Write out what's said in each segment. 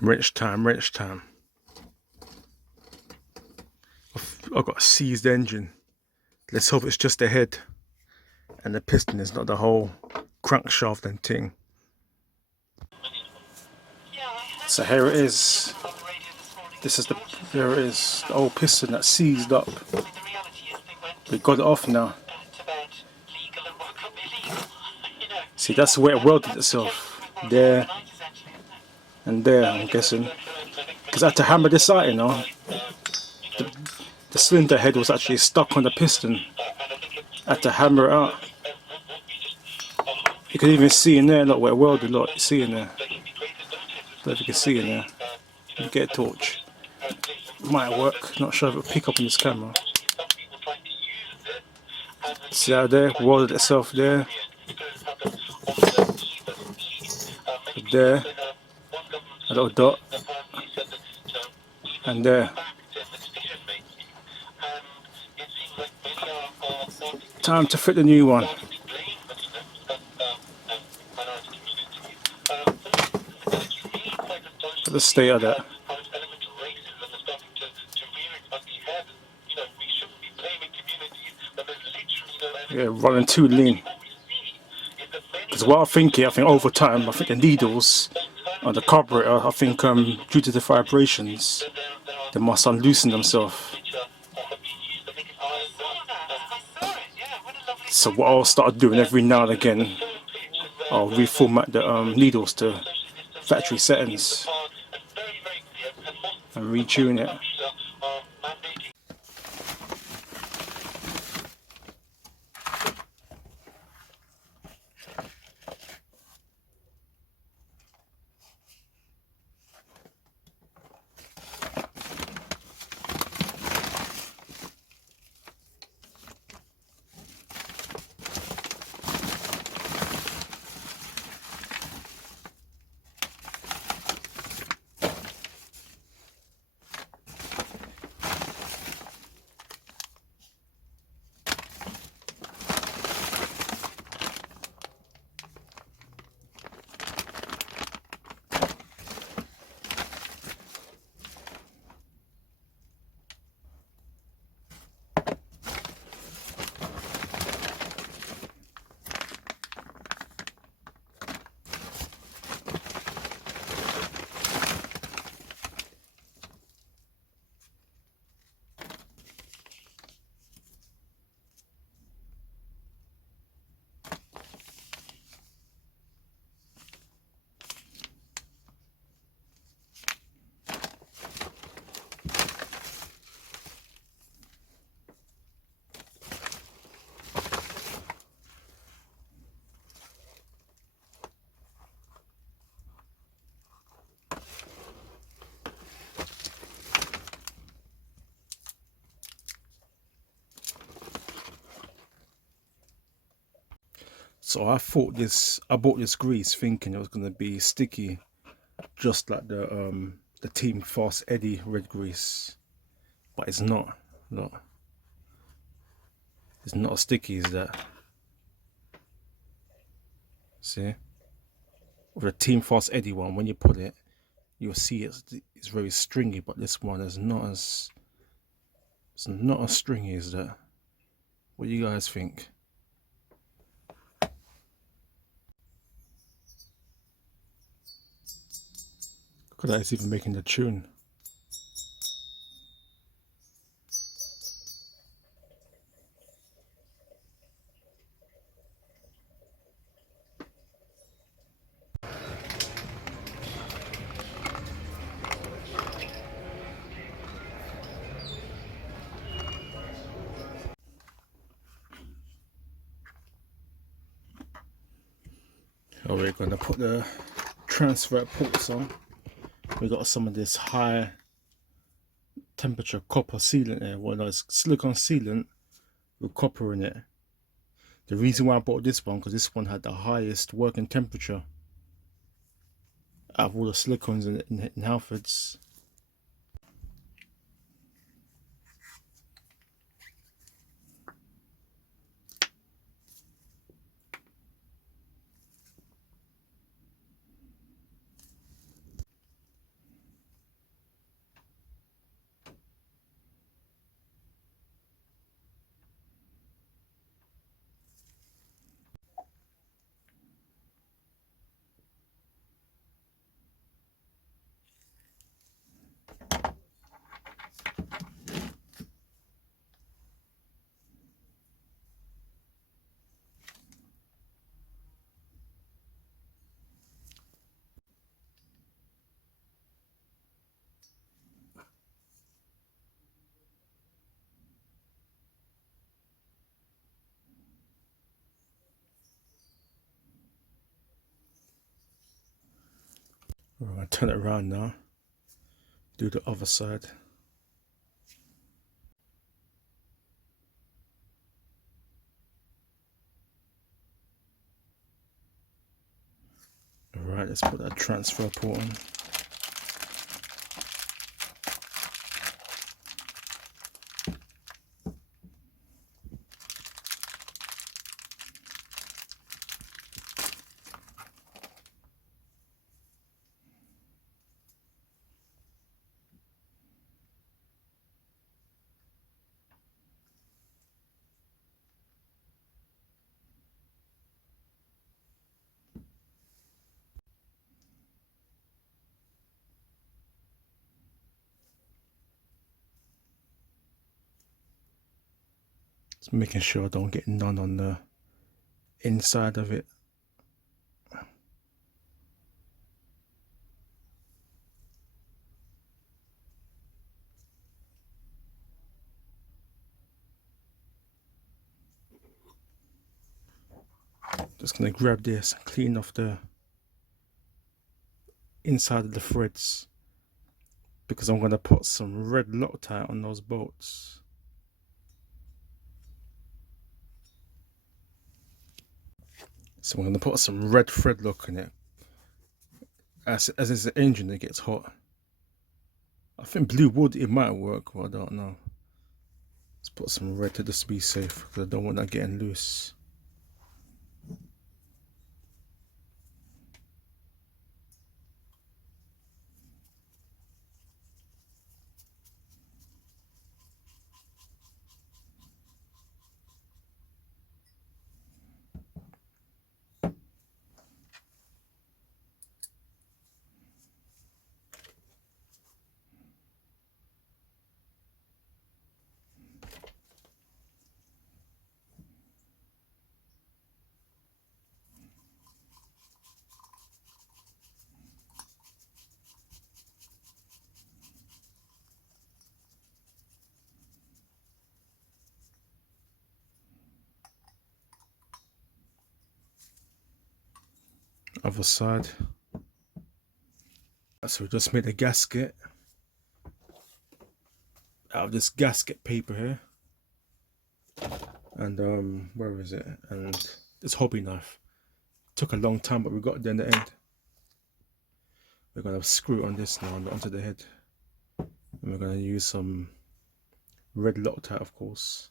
Wrench time, wrench time. I've got a seized engine. Let's hope it's just the head and the piston is not the whole crankshaft and thing. So here it is. Here it is, the old piston that's seized up. We got it off now. See, that's where it welded itself. There and there, I'm guessing. Because I had to hammer this out, you know. The cylinder head was actually stuck on the piston. I had to hammer it out. You can even see in there, look where it welded, look, you see in there. I don't know if you can see in there. You get a torch. Might work, not sure if it'll pick up in this camera. See out there, welded itself there. There. A little dot. And there. Time to fit the new one. At the state of that. Yeah, running too lean. Because what I think over time, I think the needles on the carburetor, I think due to the vibrations, they must unloosen themselves. So what I'll start doing every now and again, I'll reformat the needles to factory settings and retune it. So I bought this grease thinking it was gonna be sticky, just like the Team Fast Eddie red grease, but it's not. Look, it's not as sticky as that. See, with the Team Fast Eddie one, when you put it, you'll see it's very stringy, but this one is not as stringy as that. What do you guys think? Look at that, it's even making the tune. Oh, we're going to put the transfer ports on. We got some of this high temperature copper sealant there. Well, no, it's silicone sealant with copper in it. The reason why I bought this one, because this one had the highest working temperature out of all the silicones in Halfords. I'm going to turn it around now, do the other side. Alright, let's put that transfer port on. Just making sure I don't get none on the inside of it. Just gonna grab this and clean off the inside of the threads, because I'm gonna put some red Loctite on those bolts. So I'm gonna put some red thread lock in it. As it's the engine, it gets hot. I think blue wood, it might work, but I don't know. Let's put some red to just be safe, because I don't want that getting loose. Other side. So we just made a gasket out of this gasket paper here, and where is it? And this hobby knife. Took a long time, but we got it there in the end. We're gonna screw it on this now onto the head, and we're gonna use some red Loctite, of course.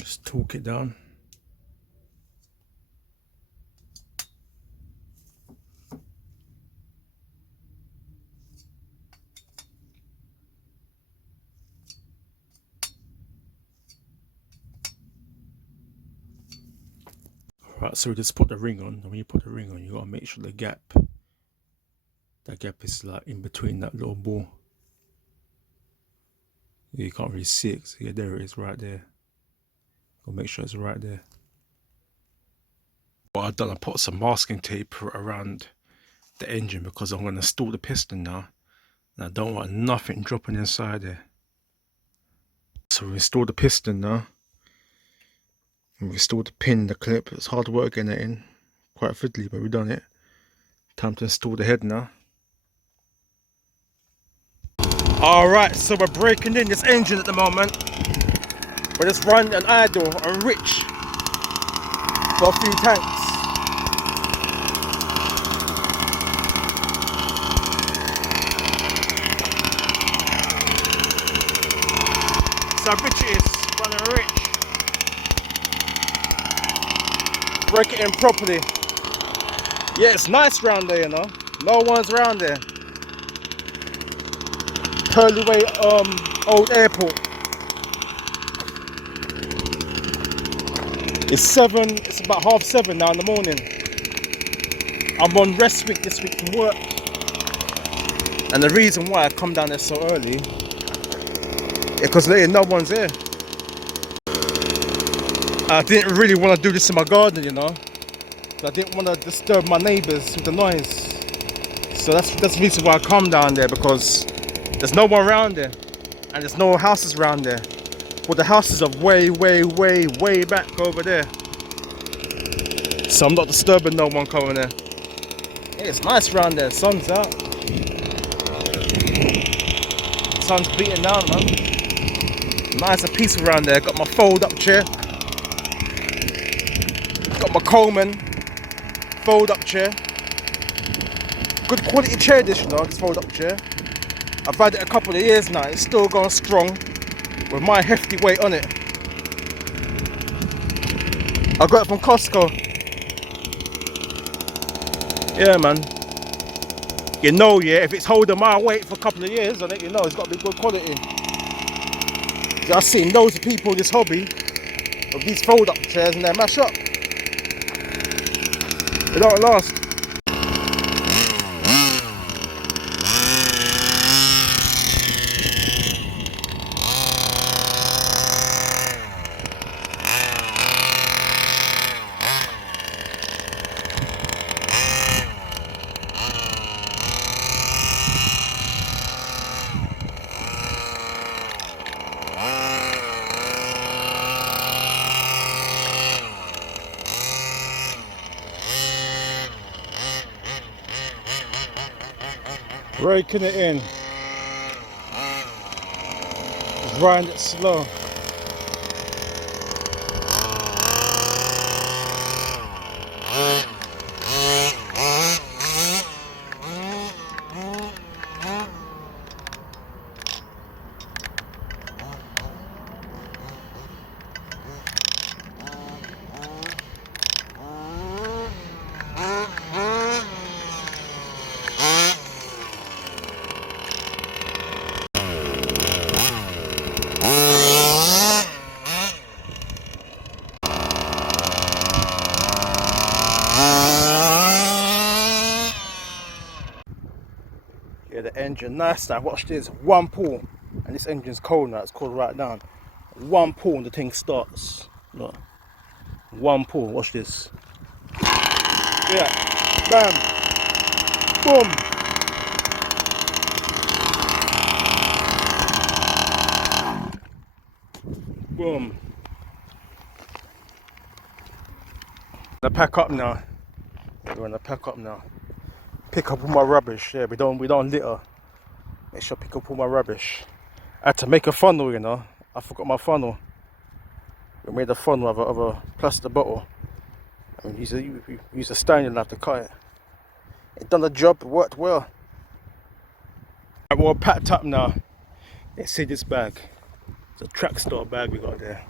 Just torque it down. Right, so we just put the ring on, and when you put the ring on, you gotta make sure that gap is like in between that little ball. You can't really see it, so yeah, there it is, right there. Gotta make sure it's right there. What I've done, I put some masking tape around the engine, because I'm gonna install the piston now, and I don't want nothing dropping inside there. So we installed the piston now. And we installed the pin in the clip. It's hard work getting it in, quite fiddly, but we've done it. Time to install the head now. Alright, so we're breaking in this engine at the moment. We're just running an idle and rich for a few tanks. So how rich it is, running rich. Break it in properly. Yeah, it's nice round there, you know. No one's around there. Curlyway old airport. It's about 7:30 now in the morning. I'm on rest week this week from work, and the reason why I come down there so early is because no one's here. I didn't really want to do this in my garden, you know. I didn't want to disturb my neighbours with the noise. So that's the reason why I come down there, because there's no one around there, and there's no houses around there. Well, the houses are way back over there. So I'm not disturbing no one coming there. Hey, it's nice around there. Sun's out. Sun's beating down, man. Nice and peaceful around there. Got my fold-up chair. Got my Coleman fold-up chair. Good quality chair this, you know, this fold-up chair. I've had it a couple of years now. It's still going strong with my hefty weight on it. I got it from Costco. Yeah, man. You know, yeah, if it's holding my weight for a couple of years, I think you know it's got to be good quality. I've seen loads of people in this hobby of these fold-up chairs and they mash up. They don't last. Raking it in. Grind it slow. Yeah, the engine, nice now. Watch this, one pull, and this engine's cold now, it's cold right down. One pull and the thing starts. Look, one pull, watch this. Yeah, bam, boom. Boom. We're gonna pack up now. We're gonna pack up now. Pick up all my rubbish. Yeah, we don't litter. Make sure I pick up all my rubbish. I had to make a funnel, you know. I forgot my funnel. We made a funnel of a plastic bottle. I mean, use a stand and have to cut it. It done the job. It worked well. Right, we're all packed up now. Let's see this bag. It's a track star bag we got there.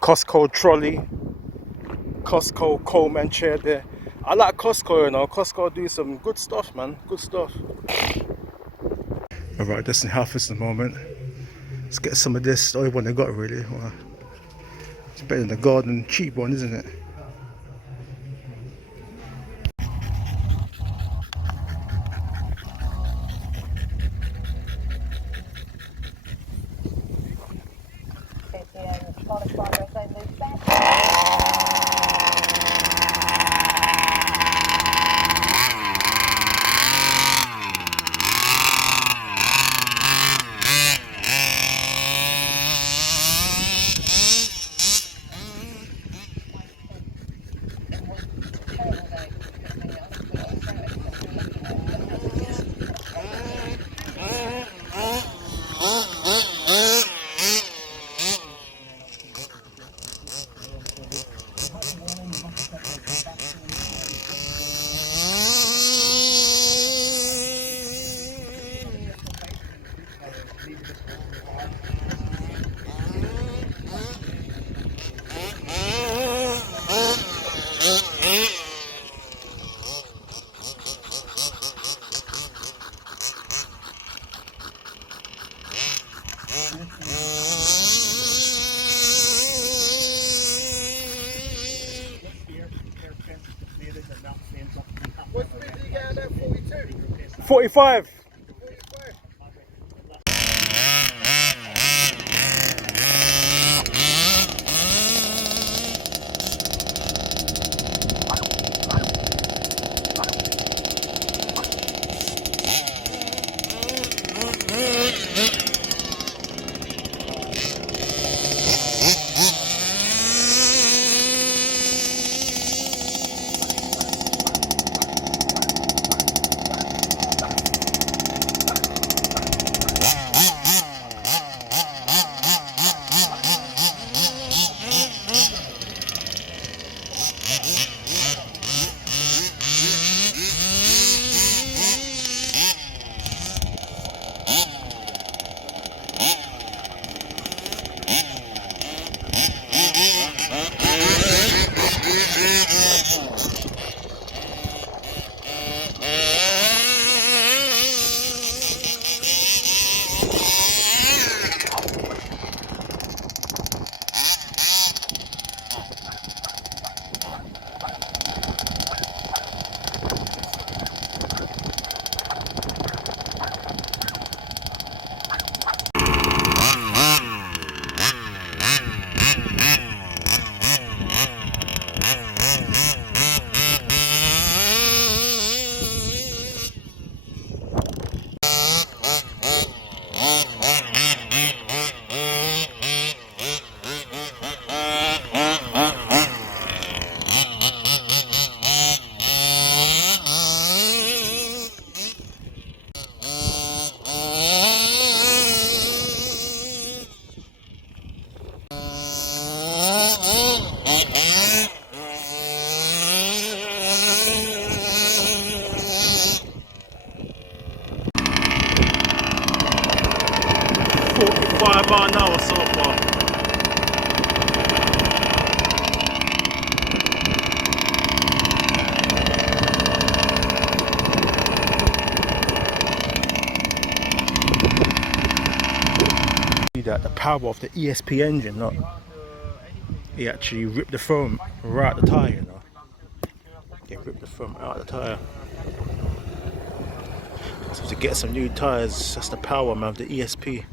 Costco trolley. Costco Coleman chair there. I like Costco, you know. Costco do some good stuff, man. Good stuff. Alright, that's in half at the moment. Let's get some of this. The only one they got, really. Well, it's better than the garden cheap one, isn't it? 45. /mile/hour so far. See that the power of the ESP engine, look. He actually ripped the foam right out the tyre, you know. He ripped the foam out of the tyre. So to get some new tyres, that's the power, man, of the ESP.